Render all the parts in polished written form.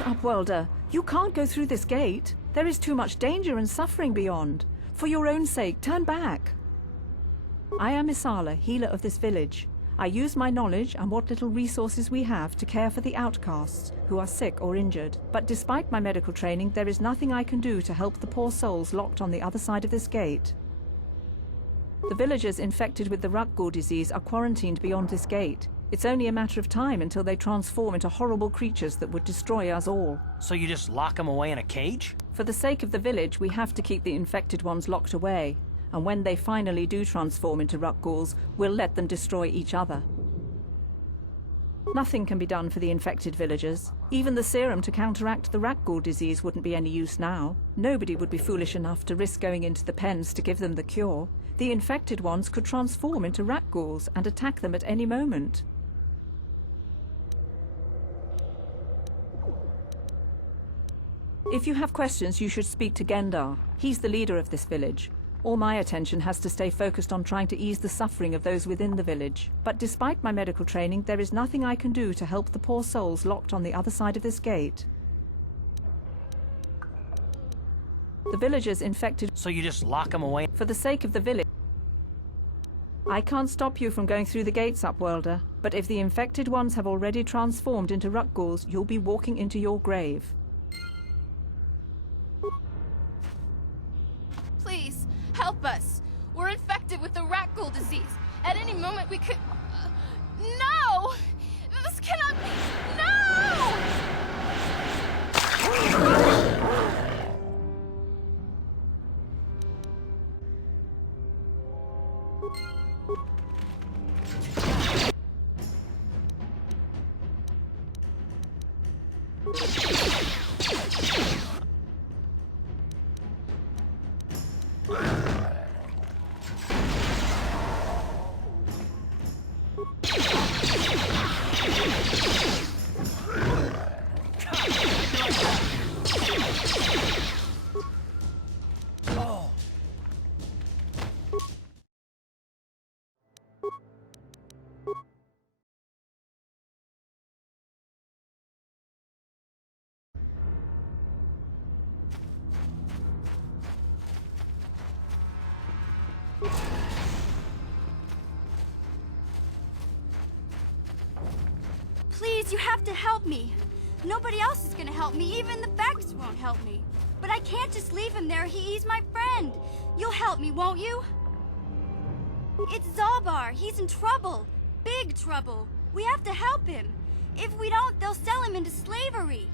Upwelder, you can't go through this gate. There is too much danger and suffering beyond. For your own sake, turn back. I am Isala, healer of this village. I use my knowledge and what little resources we have to care for the outcasts who are sick or injured. But despite my medical training, there is nothing I can do to help the poor souls locked on the other side of this gate. The villagers infected with the Rakghoul disease are quarantined beyond this gate. It's only a matter of time until they transform into horrible creatures that would destroy us all. So you just lock them away in a cage? For the sake of the village, we have to keep the infected ones locked away. And when they finally do transform into Rakghouls, we'll let them destroy each other. Nothing can be done for the infected villagers. Even the serum to counteract the Rakghoul disease wouldn't be any use now. Nobody would be foolish enough to risk going into the pens to give them the cure. The infected ones could transform into Rakghouls and attack them at any moment. If you have questions, you should speak to Gendar. He's the leader of this village. All my attention has to stay focused on trying to ease the suffering of those within the village. But despite my medical training, there is nothing I can do to help the poor souls locked on the other side of this gate. The villagers infected... So you just lock them away? For the sake of the village... I can't stop you from going through the gates, Upwelder. But if the infected ones have already transformed into Rakghouls, you'll be walking into your grave. Please, help us. We're infected with the Rakghoul disease. At any moment we could... No! This cannot be... No! Please, you have to help me. Nobody else is gonna help me. Even the Vex won't help me. But I can't just leave him there. He's my friend. You'll help me, won't you? It's Zalbar. He's in trouble. Big trouble. We have to help him. If we don't, they'll sell him into slavery.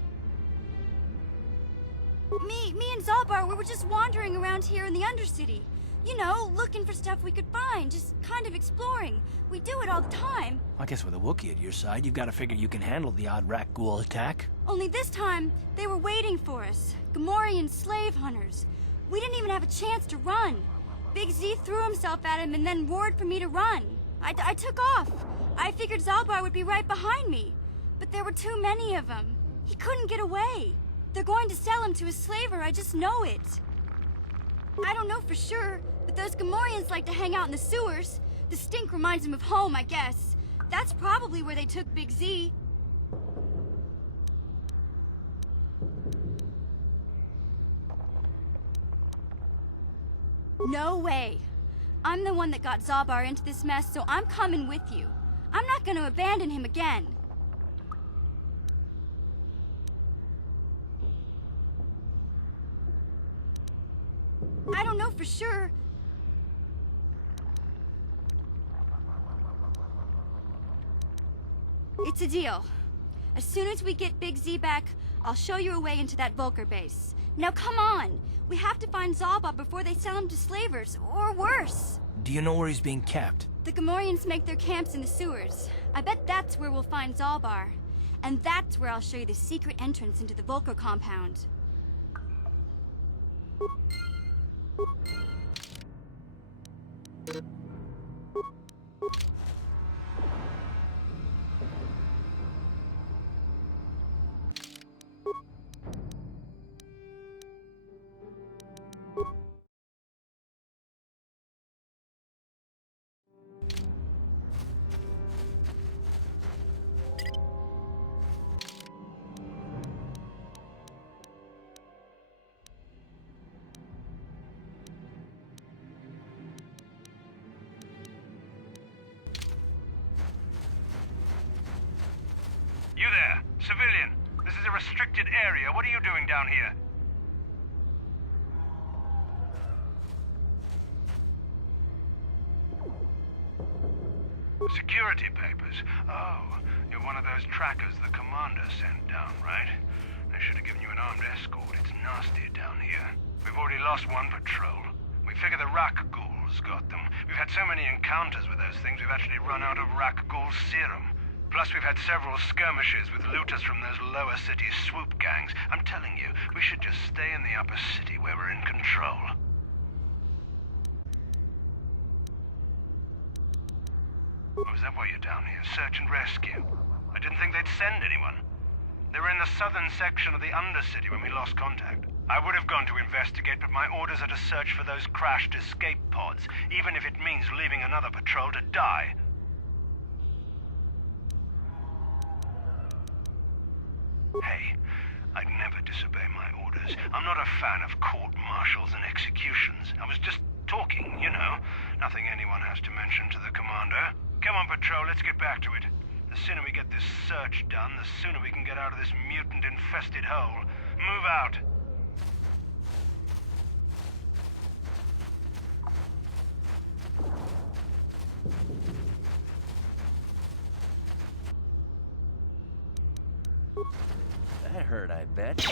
Me and Zalbar, we were just wandering around here in the Undercity. You know, looking for stuff we could find, just kind of exploring. We do it all the time. I guess with a Wookiee at your side, you've got to figure you can handle the odd Rakghoul attack. Only this time, they were waiting for us. Gamorrean slave hunters. We didn't even have a chance to run. Big Z threw himself at him and then roared for me to run. I took off. I figured Zalbar would be right behind me. But there were too many of them. He couldn't get away. They're going to sell him to a slaver, I just know it. I don't know for sure, but those Gamorreans like to hang out in the sewers. The stink reminds them of home, I guess. That's probably where they took Big Z. No way. I'm the one that got Zalbar into this mess, so I'm coming with you. I'm not going to abandon him again. I don't know for sure. It's a deal. As soon as we get Big Z back, I'll show you a way into that Vulcar base. Now come on! We have to find Zalbar before they sell him to slavers, or worse. Do you know where he's being kept? The Gamorreans make their camps in the sewers. I bet that's where we'll find Zalbar. And that's where I'll show you the secret entrance into the Vulcar compound. civilian. This is a restricted area. What are you doing down here? Security papers? Oh, you're one of those trackers the commander sent down, right? They should have given you an armed escort. It's nasty down here. We've already lost one patrol. We figure the Rak ghouls got them. We've had so many encounters with those things, we've actually run out of Rak ghoul serum. Plus, we've had several skirmishes with looters from those lower city swoop gangs. I'm telling you, we should just stay in the upper city where we're in control. Oh, is that why you're down here? Search and rescue? I didn't think they'd send anyone. They were in the southern section of the Undercity when we lost contact. I would have gone to investigate, but my orders are to search for those crashed escape pods, even if it means leaving another patrol to die. Hey, I'd never disobey my orders. I'm not a fan of court-martials and executions. I was just talking, you know. Nothing anyone has to mention to the commander. Come on, patrol, let's get back to it. The sooner we get this search done, the sooner we can get out of this mutant-infested hole. Move out. That hurt, I bet.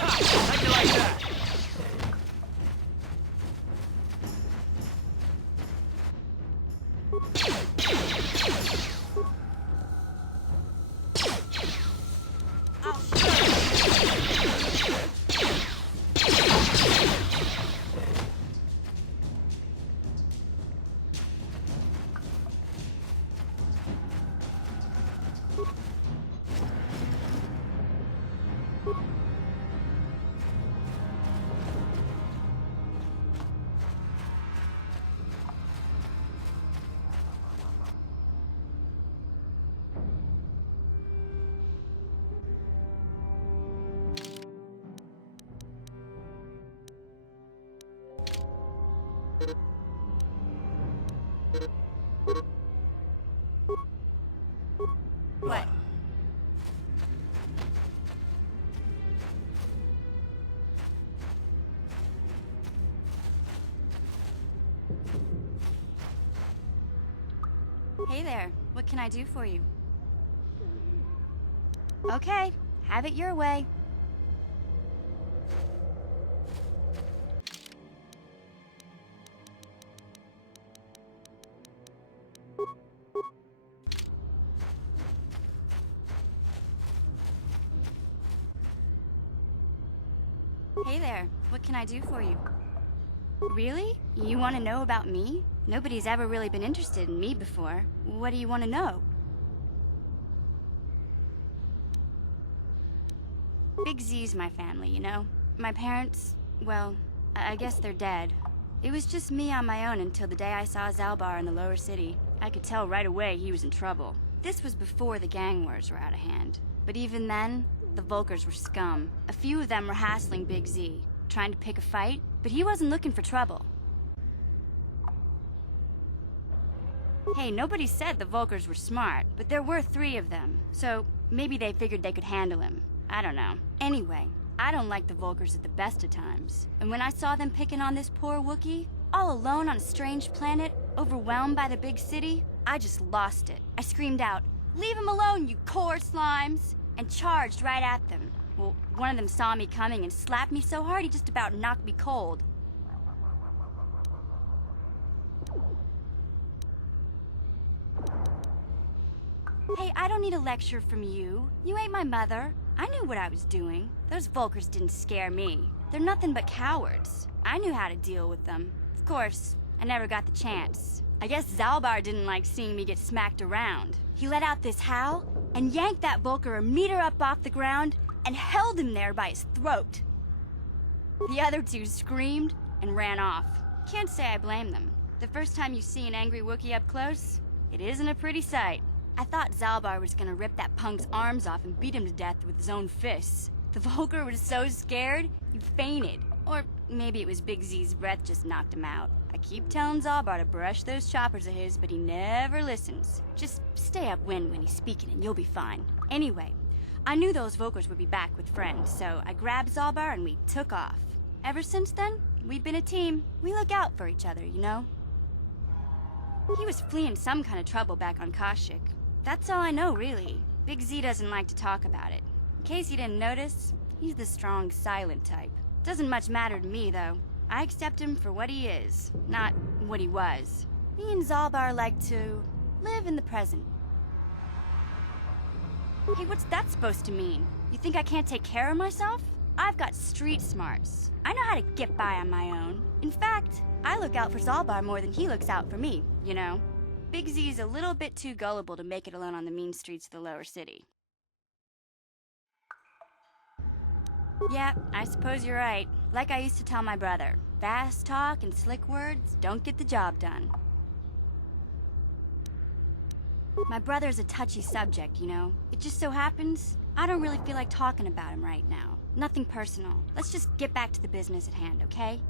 How'd you like that? What? Hey there, what can I do for you? Okay, have it your way. Hey there, what can I do for you? Really? You want to know about me? Nobody's ever really been interested in me before. What do you want to know? Big Z's my family, you know? My parents, well, I guess they're dead. It was just me on my own until the day I saw Zalbar in the lower city. I could tell right away he was in trouble. This was before the gang wars were out of hand. But even then, the Vulkars were scum. A few of them were hassling Big Z, trying to pick a fight, but he wasn't looking for trouble. Hey, nobody said the Vulkars were smart, but there were 3 of them, so maybe they figured they could handle him. I don't know. Anyway, I don't like the Vulkars at the best of times, and when I saw them picking on this poor Wookiee, all alone on a strange planet, overwhelmed by the big city, I just lost it. I screamed out, "Leave him alone, you core slimes!" and charged right at them. Well, one of them saw me coming and slapped me so hard he just about knocked me cold. Hey, I don't need a lecture from you. You ain't my mother. I knew what I was doing. Those Vulkars didn't scare me. They're nothing but cowards. I knew how to deal with them. Of course, I never got the chance. I guess Zalbar didn't like seeing me get smacked around. He let out this howl and yanked that Vulkar a meter up off the ground and held him there by his throat. The other 2 screamed and ran off. Can't say I blame them. The first time you see an angry Wookiee up close, it isn't a pretty sight. I thought Zalbar was gonna rip that punk's arms off and beat him to death with his own fists. The Vulkar was so scared, he fainted. Or maybe it was Big Z's breath just knocked him out. I keep telling Zalbar to brush those choppers of his, but he never listens. Just stay upwind when he's speaking and you'll be fine. Anyway, I knew those Vokers would be back with friends, so I grabbed Zalbar and we took off. Ever since then, we've been a team. We look out for each other, you know? He was fleeing some kind of trouble back on Kashyyyk. That's all I know, really. Big Z doesn't like to talk about it. In case you didn't notice, he's the strong, silent type. Doesn't much matter to me, though. I accept him for what he is, not what he was. Me and Zalbar like to live in the present. Hey, what's that supposed to mean? You think I can't take care of myself? I've got street smarts. I know how to get by on my own. In fact, I look out for Zalbar more than he looks out for me, you know? Big Z's a little bit too gullible to make it alone on the mean streets of the lower city. Yeah, I suppose you're right. Like I used to tell my brother, fast talk and slick words don't get the job done. My brother's a touchy subject, you know? It just so happens, I don't really feel like talking about him right now. Nothing personal. Let's just get back to the business at hand, okay?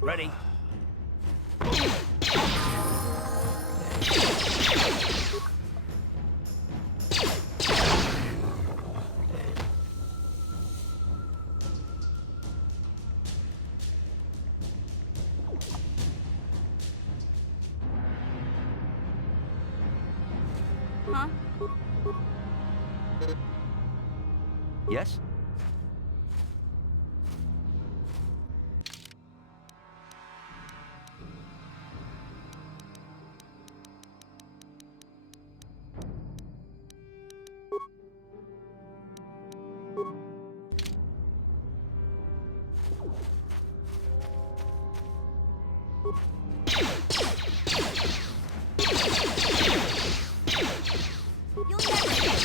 Ready? Huh? Yes? You'll never get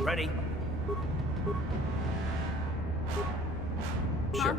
Ready? Sure.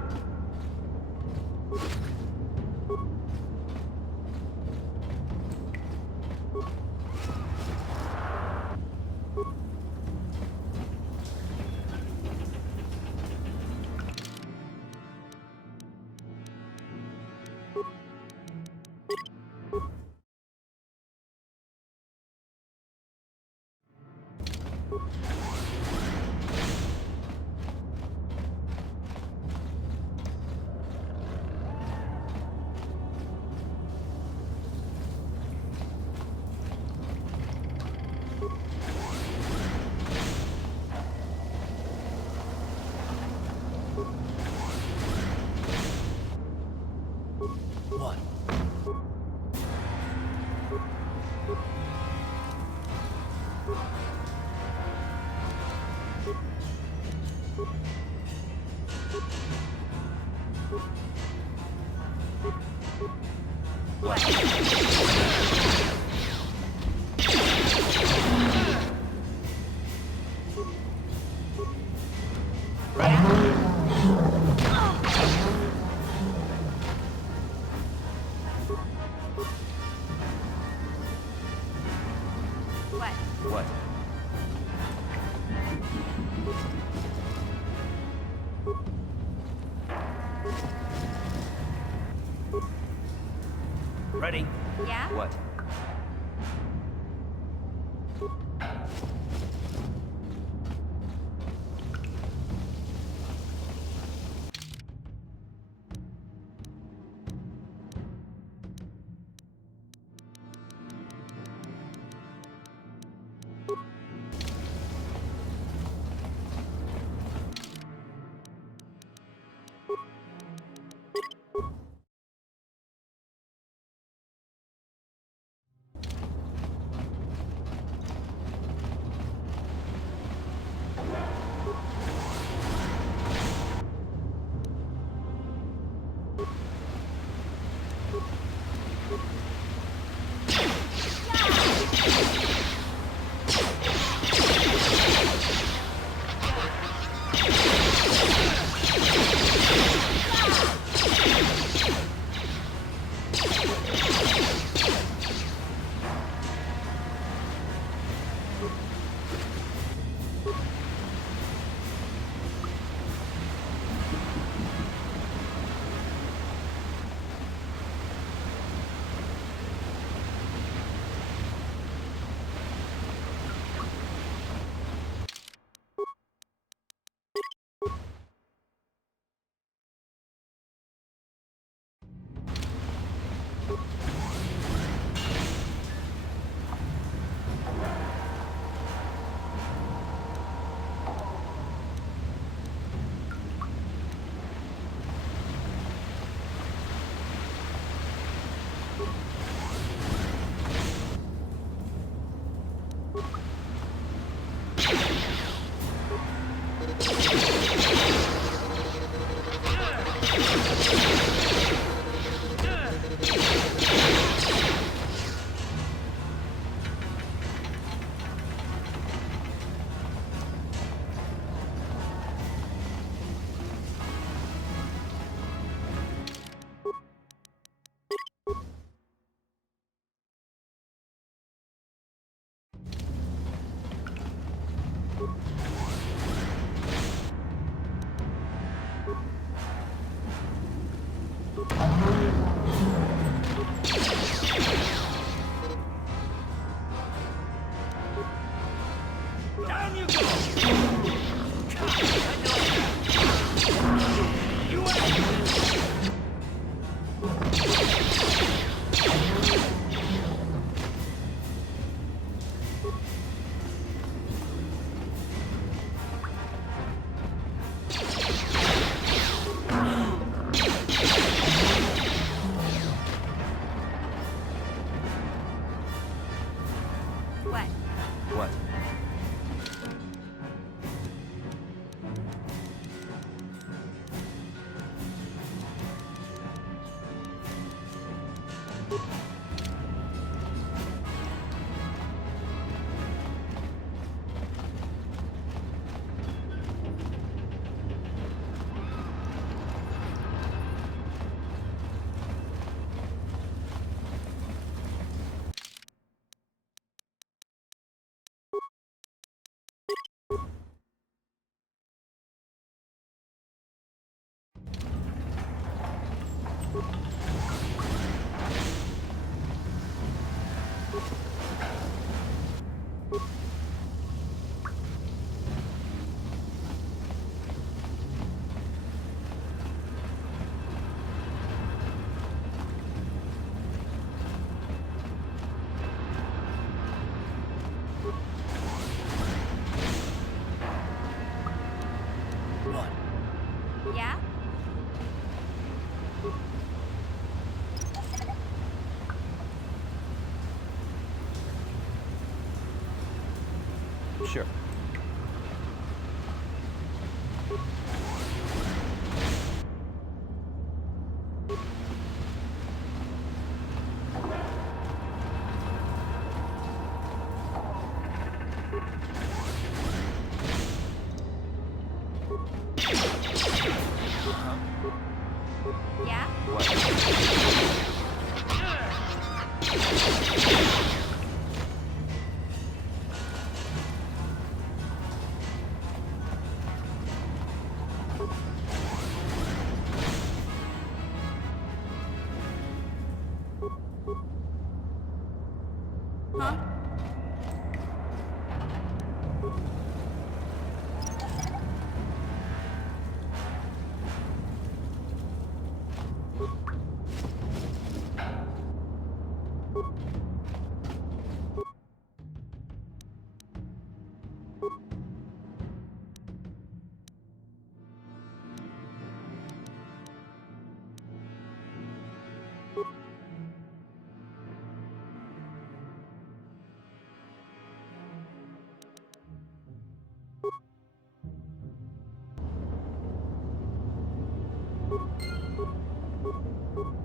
What? What? Ready? Yeah? What? Down you go! You What? What? What? Yeah? Sure. Yeah? What? Huh?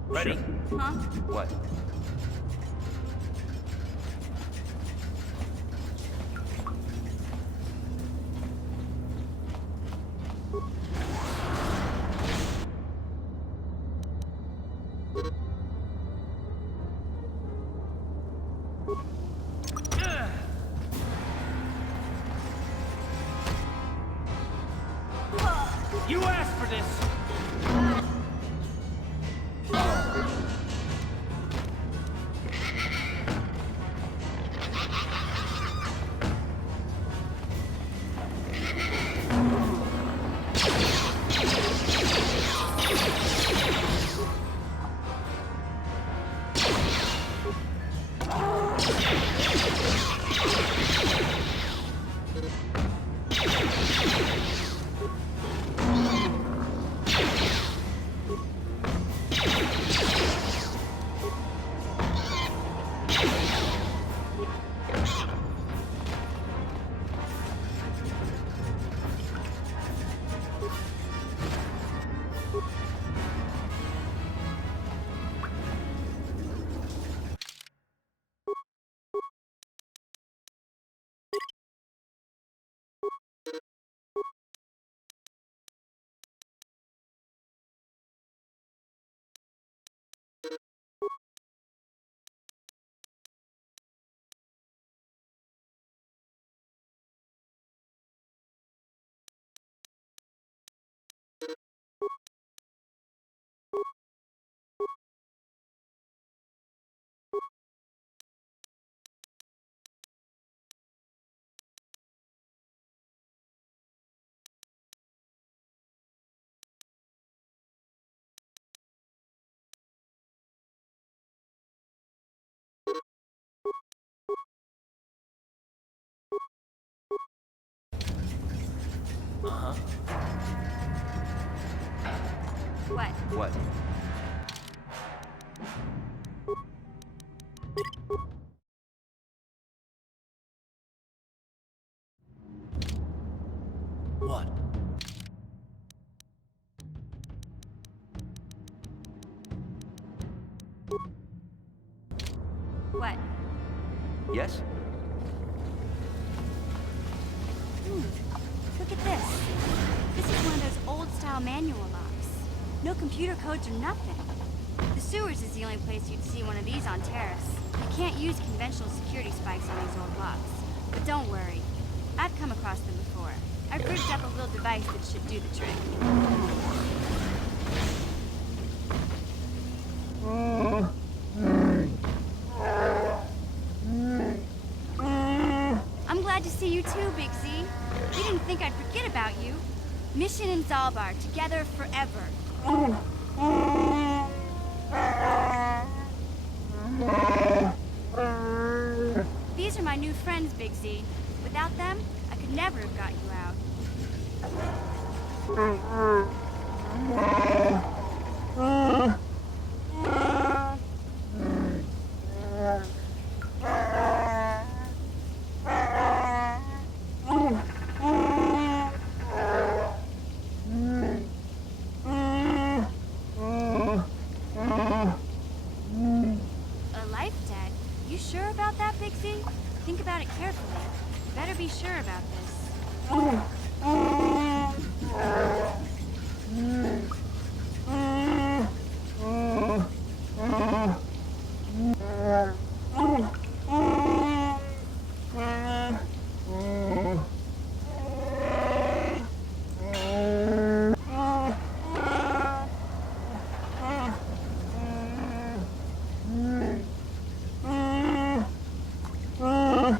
Ready? Huh? What? You asked for this! Uh-huh. What? What? What? What? Yes? Look at this. This is one of those old-style manual locks. No computer codes or nothing. The sewers is the only place you'd see one of these on Terrace. You can't use conventional security spikes on these old locks. But don't worry. I've come across them before. I've rigged up a little device that should do the trick. I'm glad to see you too, Big Z. You didn't think I'd forget about you. Mission and Zalbar, together forever. These are my new friends, Big Z. Without them, I could never have got you out. A life debt? You sure about that, Big Z? Think about it carefully. Better be sure about this.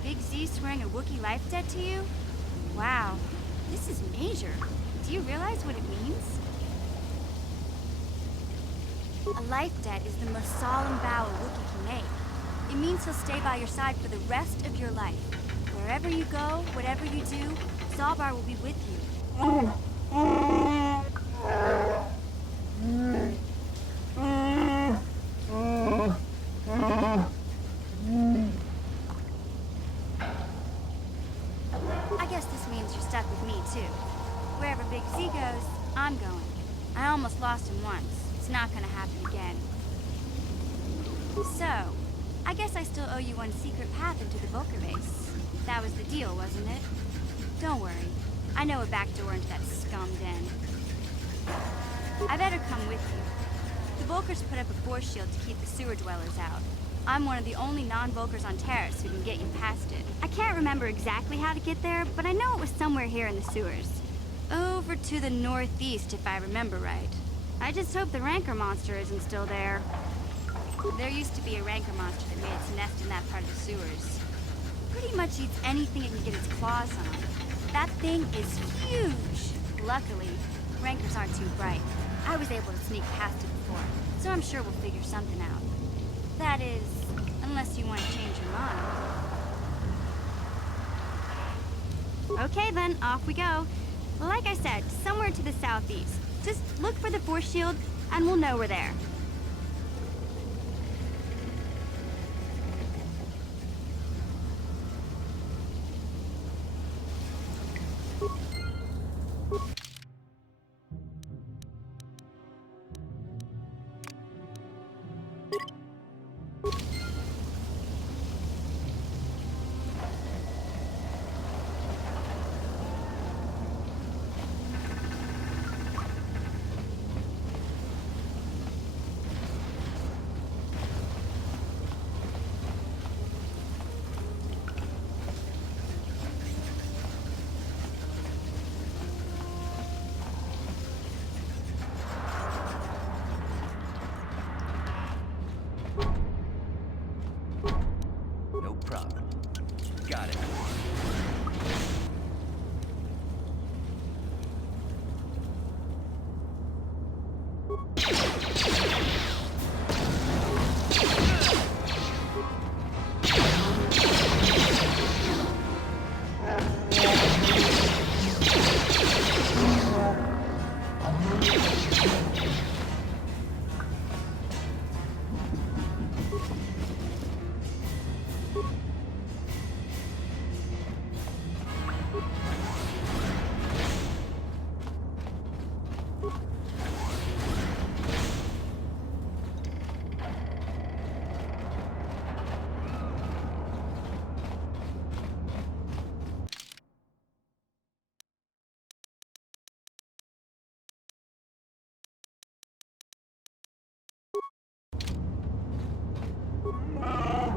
Big Z swearing a Wookiee life debt to you? Wow, this is major. Do you realize what it means? A life debt is the most solemn vow a Wookiee can make. It means he'll stay by your side for the rest of your life. Wherever you go, whatever you do, Zalbar will be with you. I guess this means you're stuck with me, too. Wherever Big Z goes, I'm going. I almost lost him once. It's not gonna happen again. So, I guess I still owe you one secret path into the Volker base. That was the deal, wasn't it? Don't worry. I know a back door into that scum den. I better come with you. The Volkers put up a force shield to keep the sewer dwellers out. I'm one of the only non-Volkers on Terrace who can get you past it. I can't remember exactly how to get there, but I know it was somewhere here in the sewers. Over to the northeast, if I remember right. I just hope the Rancor monster isn't still there. There used to be a Rancor monster that made its nest in that part of the sewers. Pretty much eats anything it can get its claws on. That thing is huge! Luckily, Rancors aren't too bright. I was able to sneak past it before, so I'm sure we'll figure something out. That is, unless you want to change your mind. Okay then, off we go. Like I said, somewhere to the southeast. Just look for the force shield, and we'll know we're there.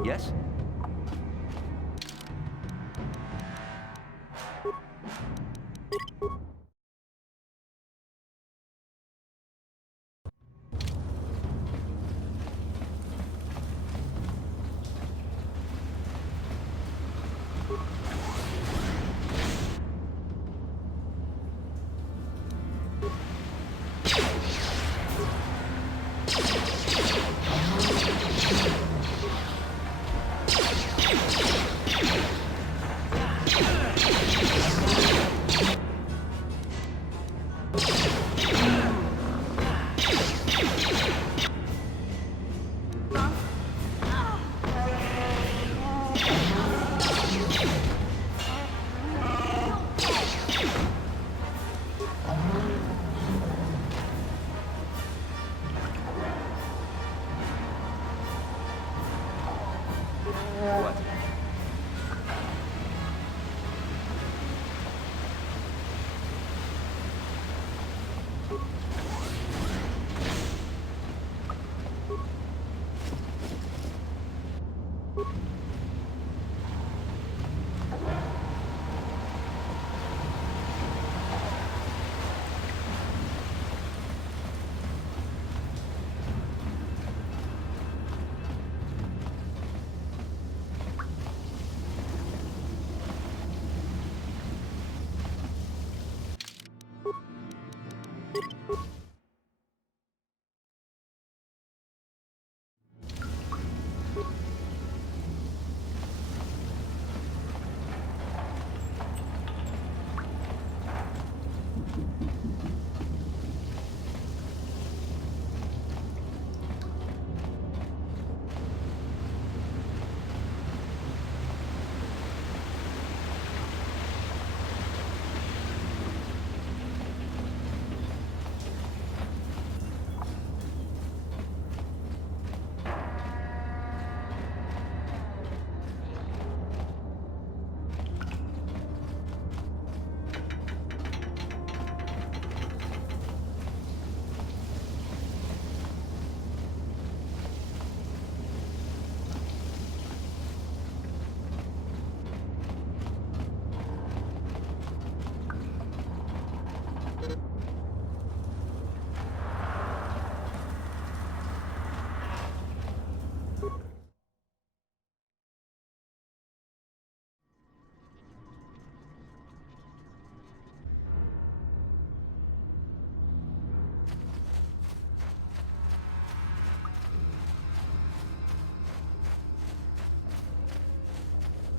Yes? What?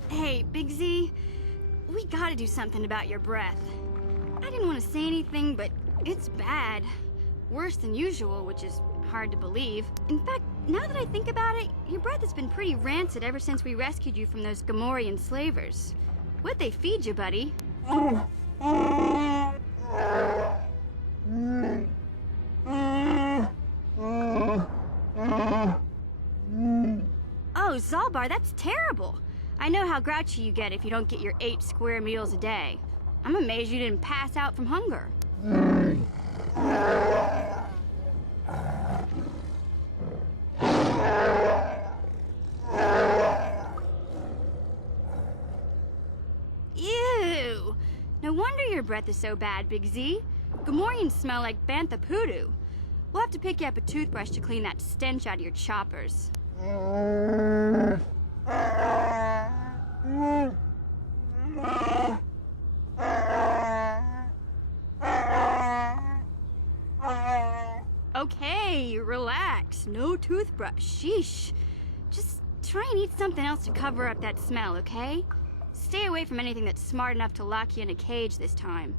Hey, Big Z, we gotta do something about your breath. I didn't want to say anything, but it's bad. Worse than usual, which is hard to believe. In fact, now that I think about it, your breath has been pretty rancid ever since we rescued you from those Gamorrean slavers. What'd they feed you, buddy? Oh, Zalbar, that's terrible. I know how grouchy you get if you don't get your 8 square meals a day. I'm amazed you didn't pass out from hunger. Ew! No wonder your breath is so bad, Big Z. Gamorreans smell like bantha poodoo. We'll have to pick you up a toothbrush to clean that stench out of your choppers. Okay, relax. No toothbrush. Sheesh. Just try and eat something else to cover up that smell, okay? Stay away from anything that's smart enough to lock you in a cage this time.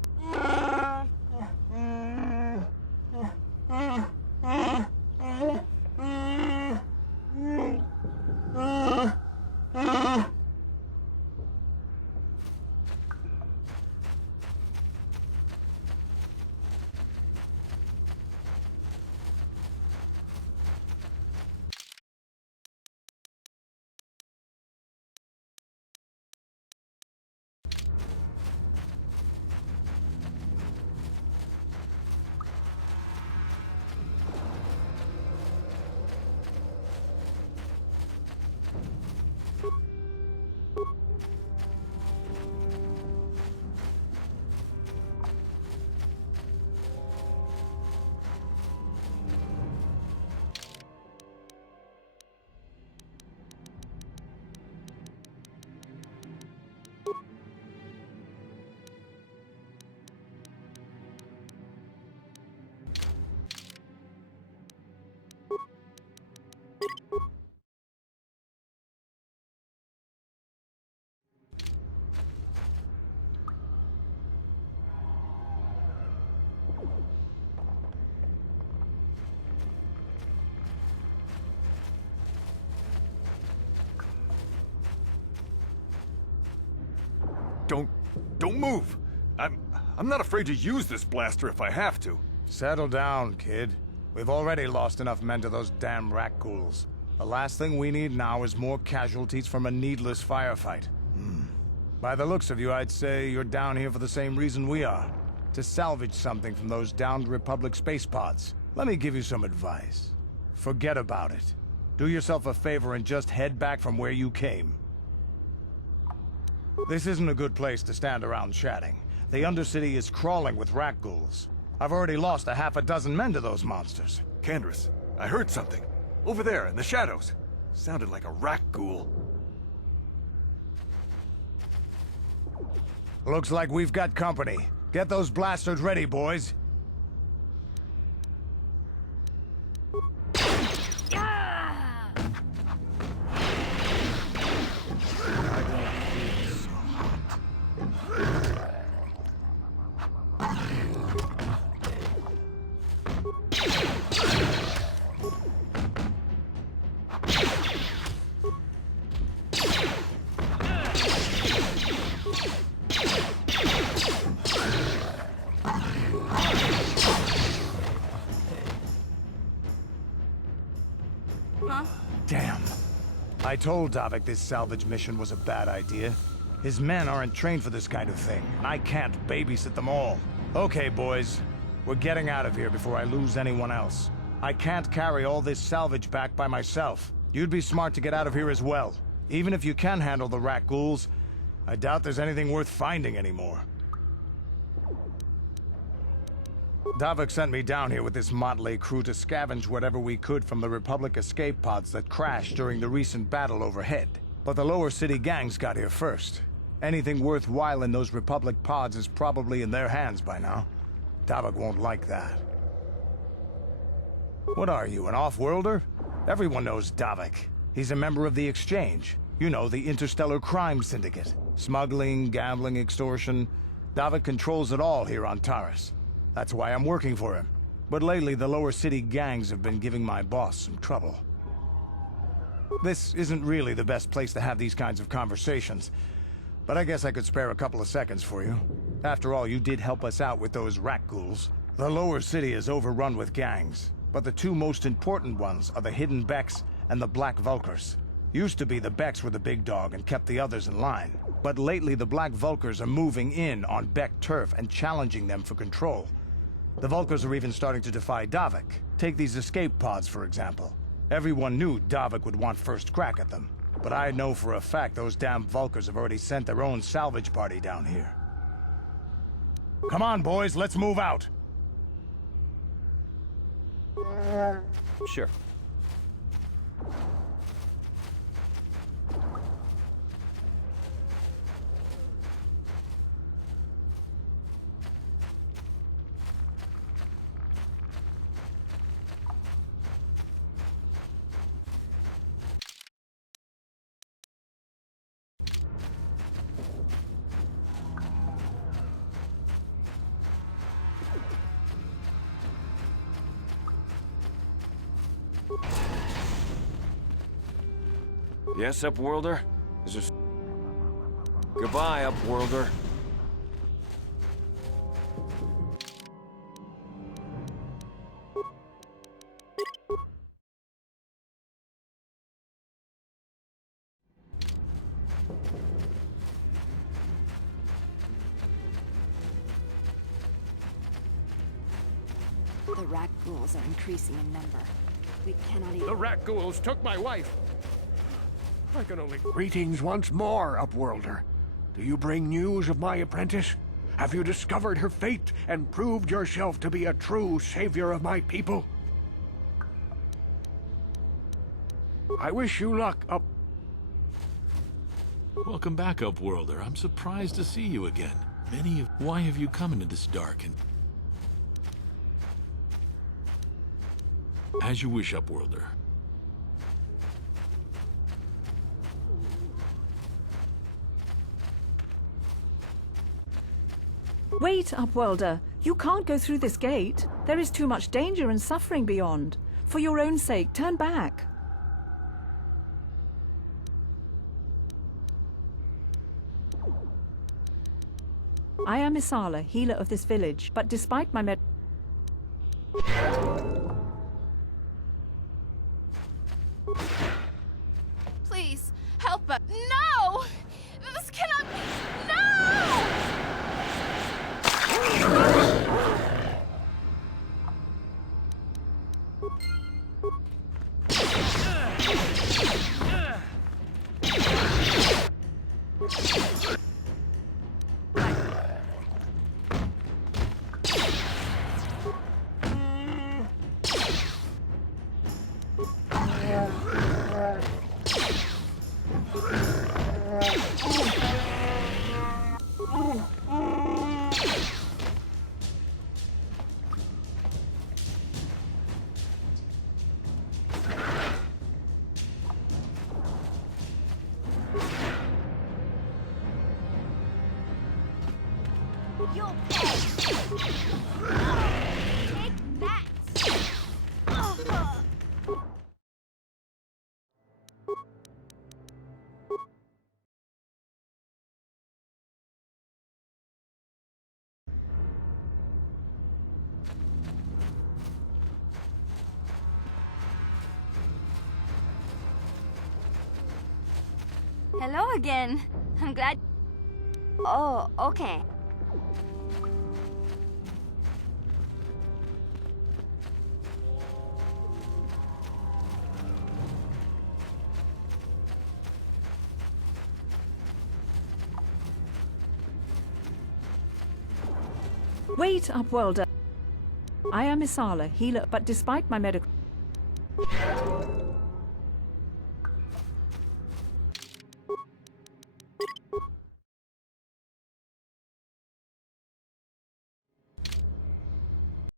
Don't move! I'm not afraid to use this blaster if I have to. Settle down, kid. We've already lost enough men to those damn rat ghouls. The last thing we need now is more casualties from a needless firefight. By the looks of you, I'd say you're down here for the same reason we are. To salvage something from those downed Republic space pods. Let me give you some advice. Forget about it. Do yourself a favor and just head back from where you came. This isn't a good place to stand around chatting. The Undercity is crawling with rat ghouls. I've already lost a half a dozen men to those monsters. Candace, I heard something. Over there, in the shadows. Sounded like a rat ghoul. Looks like we've got company. Get those blasters ready, boys. Damn. I told Davik this salvage mission was a bad idea. His men aren't trained for this kind of thing, and I can't babysit them all. Okay, boys. We're getting out of here before I lose anyone else. I can't carry all this salvage back by myself. You'd be smart to get out of here as well. Even if you can handle the rat ghouls, I doubt there's anything worth finding anymore. Davik sent me down here with this motley crew to scavenge whatever we could from the Republic escape pods that crashed during the recent battle overhead. But the lower city gangs got here first. Anything worthwhile in those Republic pods is probably in their hands by now. Davik won't like that. What are you, an off-worlder? Everyone knows Davik. He's a member of the Exchange. You know, the interstellar crime syndicate. Smuggling, gambling, extortion. Davik controls it all here on Taris. That's why I'm working for him. But lately, the lower city gangs have been giving my boss some trouble. This isn't really the best place to have these kinds of conversations, but I guess I could spare a couple of seconds for you. After all, you did help us out with those rat ghouls. The lower city is overrun with gangs, but the two most important ones are the Hidden Becks and the Black Vulkars. Used to be the Becks were the big dog and kept the others in line, but lately the Black Vulkars are moving in on Beck turf and challenging them for control. The Vulkars are even starting to defy Davik. Take these escape pods, for example. Everyone knew Davik would want first crack at them. But I know for a fact those damn Vulkars have already sent their own salvage party down here. Come on, boys, let's move out! Sure. Yes, Upworlder? Is this... Goodbye, Upworlder. The rat ghouls are increasing in number. We cannot even... The rat ghouls took my wife. I can only... Greetings once more, Upworlder. Do you bring news of my apprentice? Have you discovered her fate and proved yourself to be a true savior of my people? I wish you luck, Welcome back, Upworlder. I'm surprised to see you again. Why have you come into this dark and... As you wish, Upworlder. Wait, Upworlder. You can't go through this gate. There is too much danger and suffering beyond. For your own sake, turn back. I am Isala, healer of this village, but despite my Please, help us. No! This cannot be. No! You'll pay. Take that. Hello again. I'm glad. Oh, okay. Wait, Upworlder. I am Isala, healer, but despite my medical...